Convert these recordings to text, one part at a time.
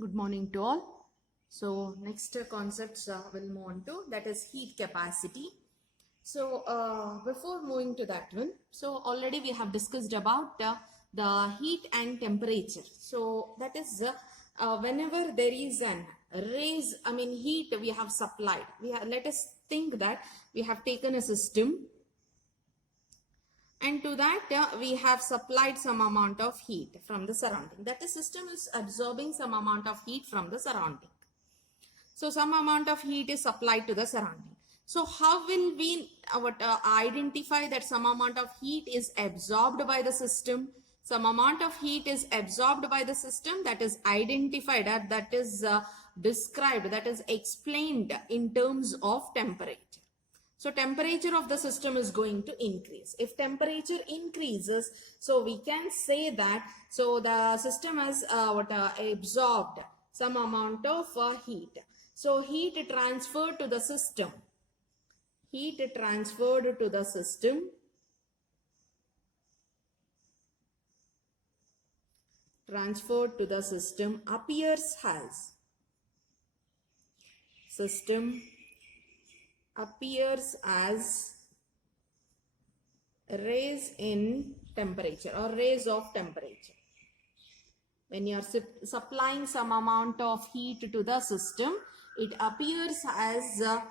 Good morning to all. So next concepts we'll move on to, that is heat capacity. So before moving to that one, so already we have discussed about the heat and temperature. So that is whenever there is an heat we have supplied. Let us think that we have taken a system, and to that we have supplied some amount of heat from the surrounding. That the system is absorbing some amount of heat from the surrounding. So some amount of heat is supplied to the surrounding. So how will we identify that some amount of heat is absorbed by the system? Some amount of heat is absorbed by the system, that is identified, that is described, that is explained in terms of temperature. So temperature of the system is going to increase. If temperature increases, so we can say that so the system has absorbed some amount of heat. So heat transferred to the system. Heat transferred to the system appears as raise in temperature or raise of temperature. When you are supplying some amount of heat to the system, it appears as a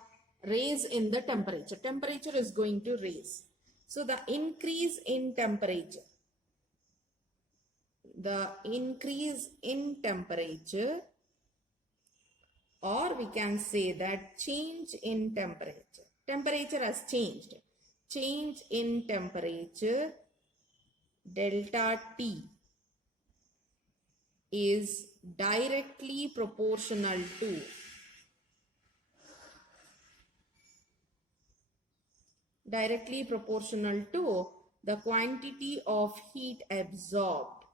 raise in the temperature. Temperature is going to raise. So the increase in temperature, or we can say that change in temperature. Temperature has changed. Change in temperature, delta T, is directly proportional to the quantity of heat absorbed.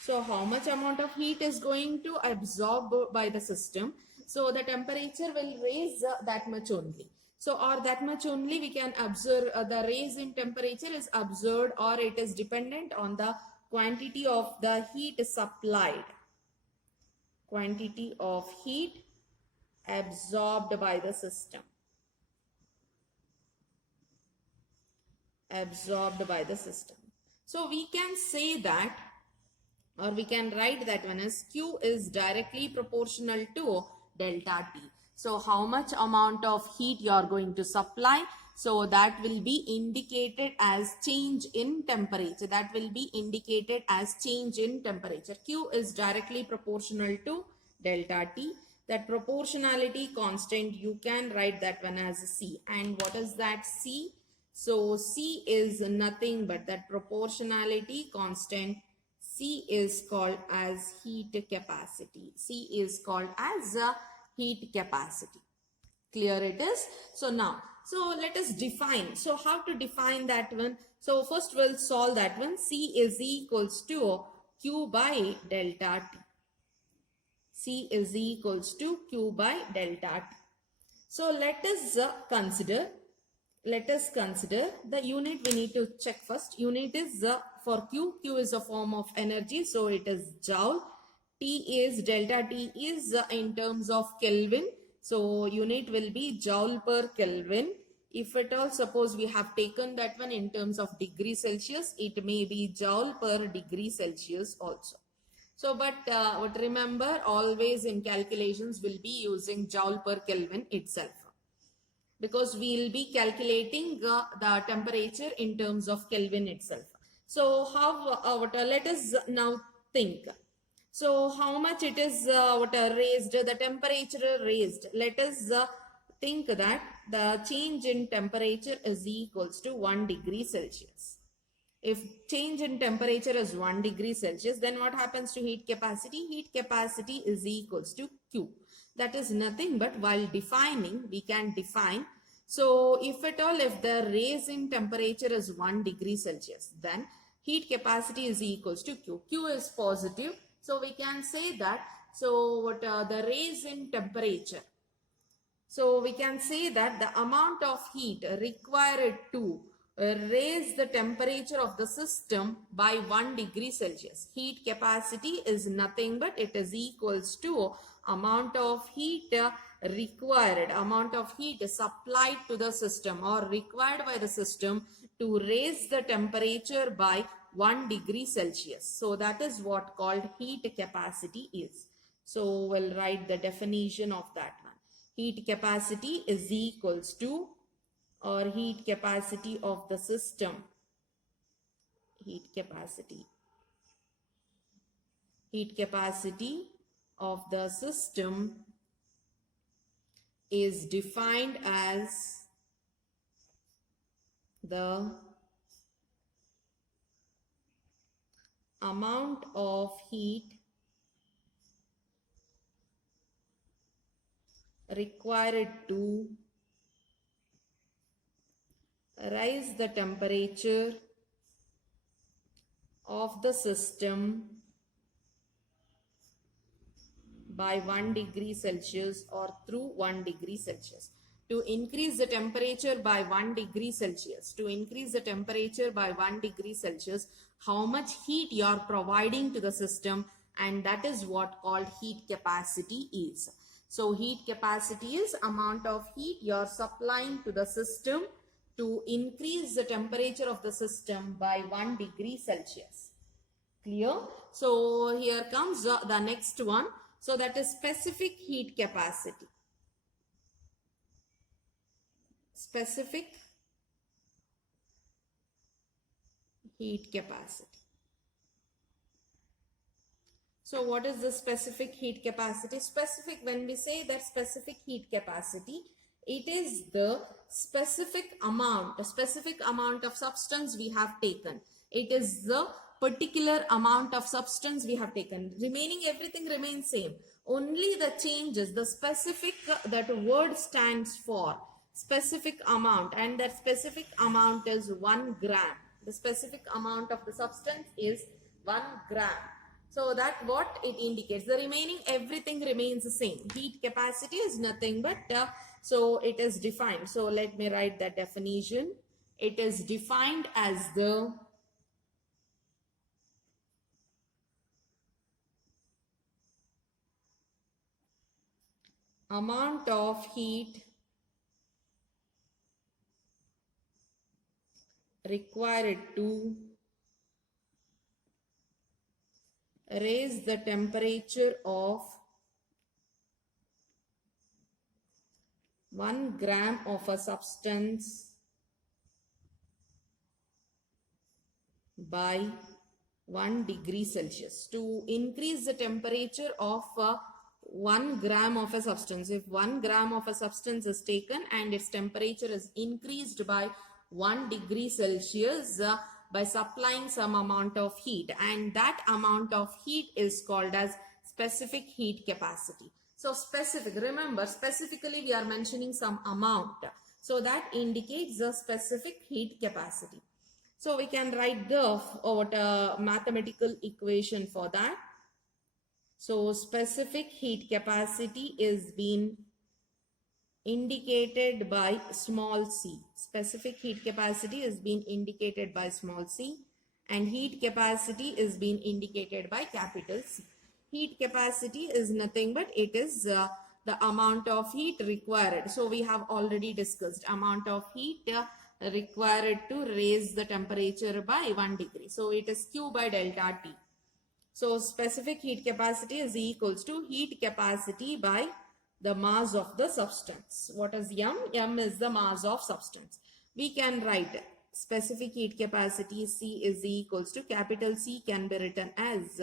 So how much amount of heat is going to absorb by the system? So the temperature will raise that much only. So or that much only we can observe the raise in temperature is observed, or it is dependent on the quantity of the heat supplied. Quantity of heat absorbed by the system. So we can say that, or we can write that one as Q is directly proportional to delta T. So how much amount of heat you are going to supply? So that will be indicated as change in temperature. Q is directly proportional to delta T. That proportionality constant, you can write that one as C. And what is that C? So C is nothing but that proportionality constant. C is called as heat capacity. Clear it is? So now, so let us define. So how to define that one? So first we'll solve that one. C is equals to Q by delta T. So let us consider the unit. We need to check first. Unit is for Q. Q is a form of energy, so it is joule. Delta T is in terms of Kelvin. So unit will be joule per Kelvin. If at all suppose we have taken that one in terms of degree Celsius, it may be joule per degree Celsius also. So but remember, always in calculations we'll be using joule per Kelvin itself, because we will be calculating the temperature in terms of Kelvin itself. So how let us now think. So how much it is raised, the temperature raised. Let us think that the change in temperature is equals to 1 degree Celsius. If change in temperature is 1 degree Celsius, then what happens to heat capacity? Heat capacity is equals to Q. That is nothing but, while defining, we can define. So if at all, if the raise in temperature is 1 degree Celsius, then heat capacity is equals to Q. Q is positive. So we can say that, so the raise in temperature. So we can say that the amount of heat required to raise the temperature of the system by 1 degree Celsius. Heat capacity is nothing but it is equals to amount of heat required, amount of heat supplied to the system or required by the system to raise the temperature by 1 degree Celsius. So that is what called heat capacity is. So we'll write the definition of that one. Heat capacity is equals to, or heat capacity of the system, heat capacity of the system is defined as the amount of heat required to raise the temperature of the system by 1 degree Celsius or through 1 degree Celsius. To increase the temperature by 1 degree Celsius, how much heat you are providing to the system, and that is what called heat capacity is. So heat capacity is amount of heat you are supplying to the system to increase the temperature of the system by 1 degree Celsius. Clear? So here comes the next one. So that is specific heat capacity. Specific heat capacity. So what is the specific heat capacity? Specific, when we say that specific heat capacity, it is the specific amount of substance we have taken. It is the particular amount of substance we have taken. Remaining everything remains same. Only the changes, the specific, that word stands for specific amount, and that specific amount is 1 gram. The specific amount of the substance is 1 gram. So that what it indicates. The remaining everything remains the same. Heat capacity is nothing but, so it is defined. So let me write that definition. It is defined as the amount of heat required to raise the temperature of 1 gram of a substance by 1 degree Celsius. To increase the temperature of 1 gram of a substance, if 1 gram of a substance is taken and its temperature is increased by 1 degree Celsius by supplying some amount of heat, and that amount of heat is called as specific heat capacity. So specific, remember specifically we are mentioning some amount, so that indicates the specific heat capacity. So we can write the mathematical equation for that. So specific heat capacity is being indicated by small c. Specific heat capacity is being indicated by small c, and heat capacity is being indicated by capital C. Heat capacity is nothing but it is the amount of heat required. So we have already discussed amount of heat required to raise the temperature by 1 degree. So it is Q by delta T. So specific heat capacity is equals to heat capacity by the mass of the substance. What is M? M is the mass of substance. We can write specific heat capacity C is equals to, capital C can be written as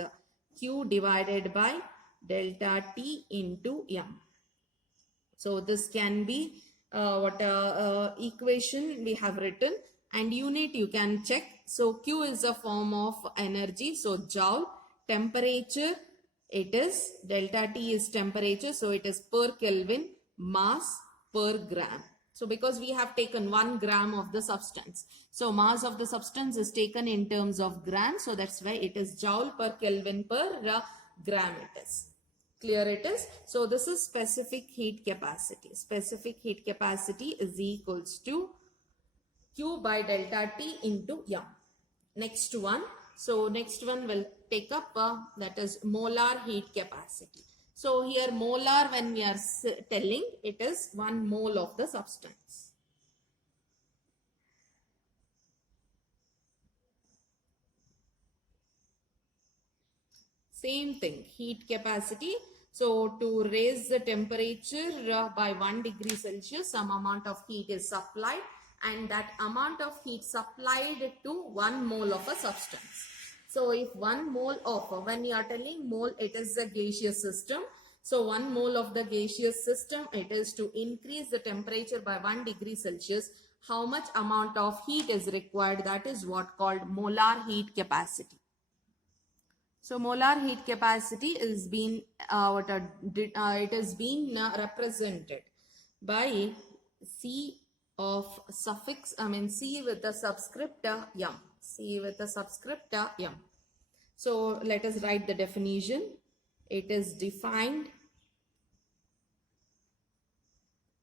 Q divided by delta T into M. So this can be equation we have written, and unit you can check. So Q is a form of energy, so joule. Temperature, it is delta T is temperature, so it is per Kelvin. Mass per gram. So because we have taken 1 gram of the substance, so mass of the substance is taken in terms of grams, so that's why it is joule per Kelvin per gram it is. Clear it is? So this is specific heat capacity. Specific heat capacity is equals to Q by delta T into M. Next one. So next one will take up that is molar heat capacity. So here molar, when we are telling, it is 1 mole of the substance. Same thing, heat capacity. So to raise the temperature by 1 degree Celsius, some amount of heat is supplied, and that amount of heat supplied to 1 mole of a substance. So if 1 mole of, when you are telling mole, it is a gaseous system. So 1 mole of the gaseous system, it is to increase the temperature by 1 degree Celsius. How much amount of heat is required? That is what called molar heat capacity. So molar heat capacity is being it is being represented by C of suffix, C with the subscript M. C with the subscript M. So let us write the definition. It is defined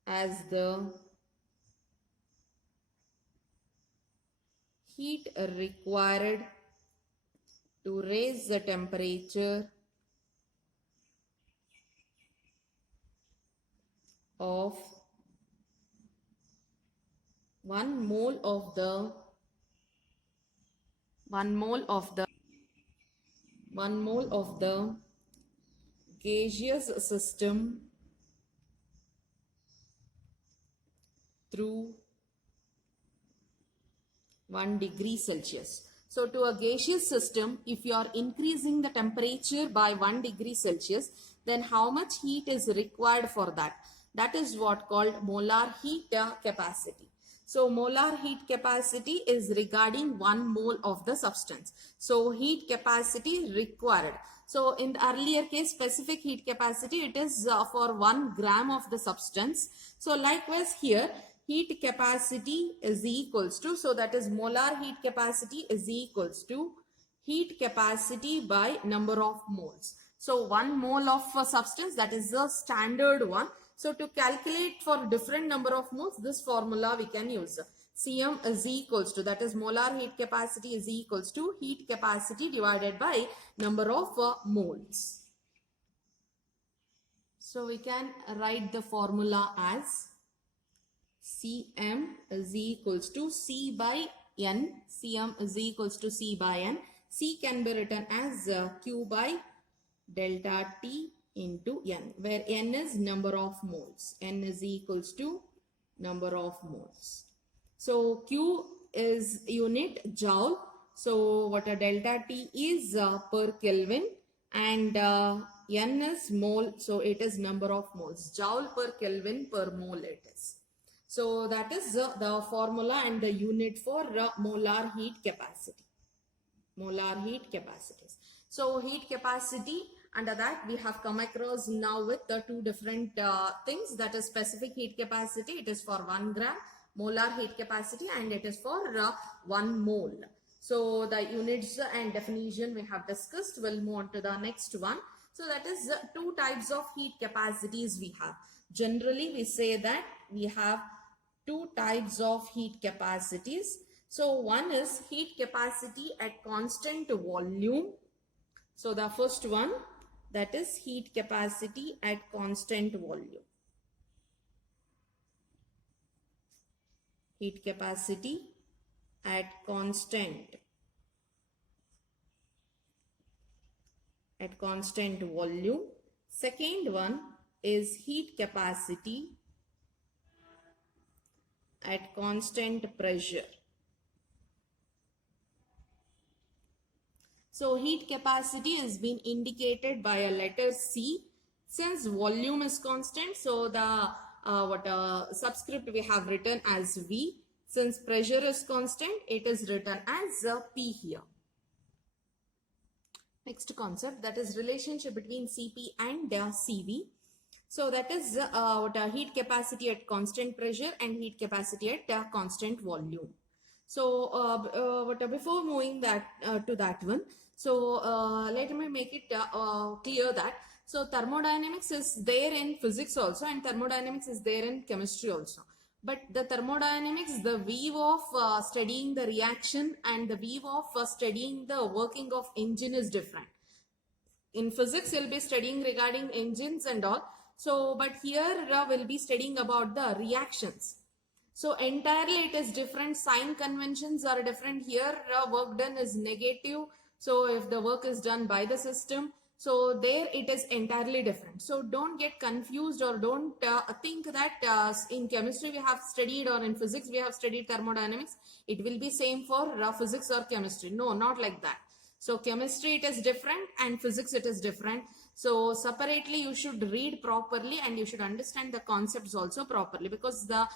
as the heat required to raise the temperature of 1 mole of the gaseous system through 1 degree Celsius. So to a gaseous system, if you are increasing the temperature by 1 degree Celsius, then how much heat is required for that? That is what called molar heat capacity. So molar heat capacity is regarding 1 mole of the substance. So heat capacity required. So in the earlier case, specific heat capacity, it is for 1 gram of the substance. So likewise here, heat capacity is equals to, so that is molar heat capacity is equals to heat capacity by number of moles. So 1 mole of a substance, that is the standard one. So to calculate for different number of moles, this formula we can use. Cm is equals to, that is molar heat capacity is equals to heat capacity divided by number of moles. So we can write the formula as Cm is equals to C by N. Cm is equals to C by N. C can be written as Q by delta T into N, where N is number of moles. N is equals to number of moles. So Q is unit joule. So what a delta T is per Kelvin, and N is mole. So it is number of moles. Joule per Kelvin per mole it is. So that is the formula and the unit for molar heat capacity. Molar heat capacities. So heat capacity, under that we have come across now with the 2 different things. That is specific heat capacity. It is for 1 gram. Molar heat capacity, and it is for 1 mole. So the units and definition we have discussed. We'll move on to the next one. So that is 2 types of heat capacities we have. Generally we say that we have 2 types of heat capacities. So one is heat capacity at constant volume. So the first one, that is heat capacity at constant volume. Heat capacity at constant volume. Second one is heat capacity at constant pressure. So heat capacity has been indicated by a letter C. Since volume is constant, so the subscript we have written as V. Since pressure is constant, it is written as P here. Next concept, that is relationship between Cp and Cv. So that is heat capacity at constant pressure and heat capacity at constant volume. So before moving that to that one, so let me make it clear that so thermodynamics is there in physics also, and thermodynamics is there in chemistry also. But the thermodynamics, the weave of studying the reaction and the weave of studying the working of engine is different. In physics, you'll be studying regarding engines and all. So, but here we'll be studying about the reactions. So entirely it is different. Sign conventions are different. Here work done is negative. So if the work is done by the system, so there it is entirely different. So don't get confused, or don't think that in chemistry we have studied, or in physics we have studied thermodynamics. It will be same for physics or chemistry. No, not like that. So chemistry it is different and physics it is different. So separately you should read properly, and you should understand the concepts also properly, because the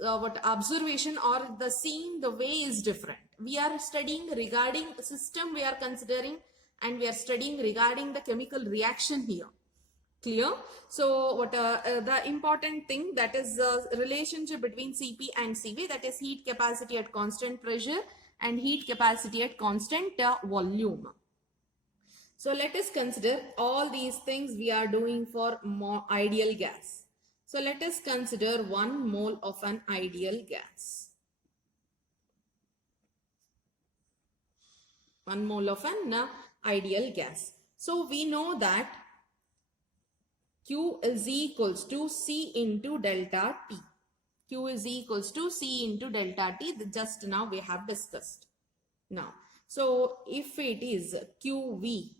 what observation or the seeing the way is different. We are studying regarding system we are considering, and we are studying regarding the chemical reaction here. Clear? So what the important thing, that is the relationship between Cp and Cv, that is heat capacity at constant pressure and heat capacity at constant volume. So let us consider all these things we are doing for more ideal gas. So let us consider 1 mole of an ideal gas. 1 mole of an ideal gas. So we know that Q is equals to C into delta T. Q is equals to C into delta T. Just now we have discussed. Now, so if it is QV,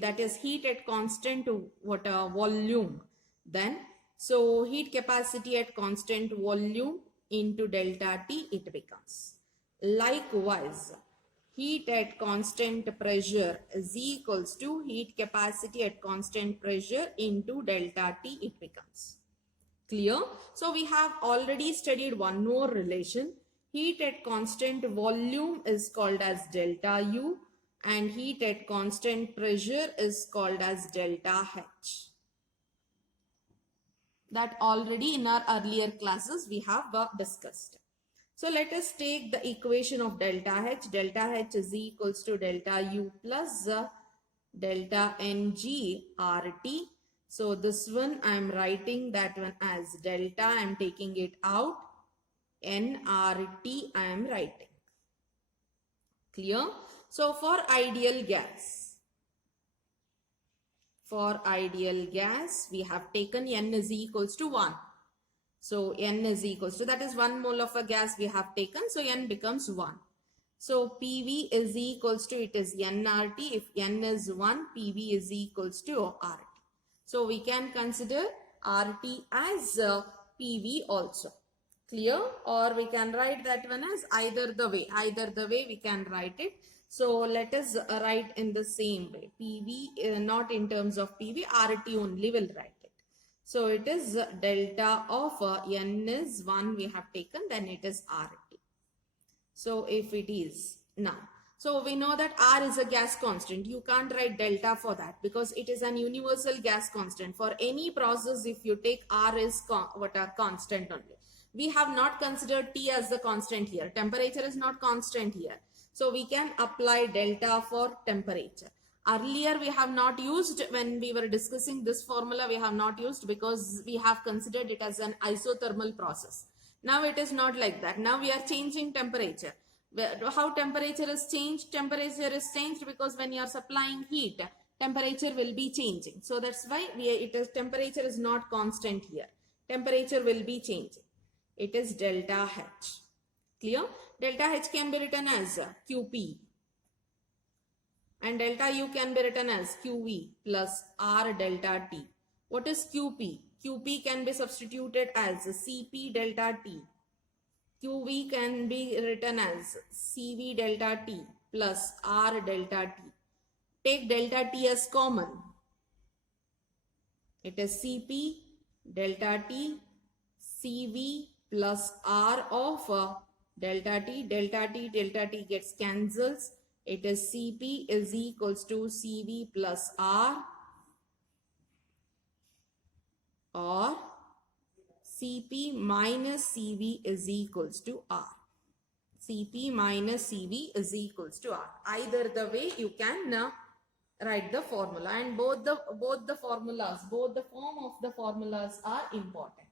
that is heat at constant volume, then so heat capacity at constant volume into delta T it becomes. Likewise, heat at constant pressure is equals to heat capacity at constant pressure into delta T it becomes. Clear? So we have already studied one more relation. Heat at constant volume is called as delta U, and heat at constant pressure is called as delta H. That already in our earlier classes we have discussed. So let us take the equation of delta H. Delta H is equals to delta U plus delta Ng RT. So this one I am writing that one as delta, I am taking it out. nRT I am writing. Clear? So for ideal gas, we have taken N is equals to 1. So N is equals to, that is 1 mole of a gas we have taken. So N becomes 1. So PV is equals to, it is nRT. If N is 1, PV is equals to RT. So we can consider RT as PV also. Clear? Or we can write that one as either the way. Either the way we can write it. So let us write in the same way. PV, not in terms of PV, RT only will write it. So it is delta of N is 1 we have taken, then it is RT. So if it is now, so we know that R is a gas constant. You can't write delta for that because it is an universal gas constant. For any process, if you take R is constant only. We have not considered T as the constant here. Temperature is not constant here. So we can apply delta for temperature. Earlier we have not used, when we were discussing this formula, we have not used because we have considered it as an isothermal process. Now it is not like that. Now we are changing temperature. How temperature is changed? Temperature is changed because when you are supplying heat, temperature will be changing. So that's why temperature is not constant here. Temperature will be changing. It is delta H. Clear? Delta H can be written as QP. And delta U can be written as QV plus R delta T. What is QP? QP can be substituted as Cp delta T. QV can be written as Cv delta T plus R delta T. Take delta T as common. It is Cp delta T Cv plus R of delta T. Delta T gets cancels. It is Cp is equals to Cv plus R, or Cp minus Cv is equals to R. Cp minus Cv is equals to R. Either the way you can write the formula, and both the form of the formulas are important.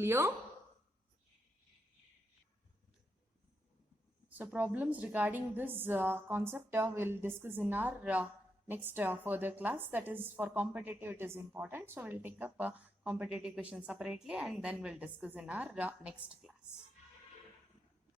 Clear? So problems regarding this concept we'll discuss in our next further class. That is, for competitive it is important. So we'll take up competitive questions separately and then we'll discuss in our next class.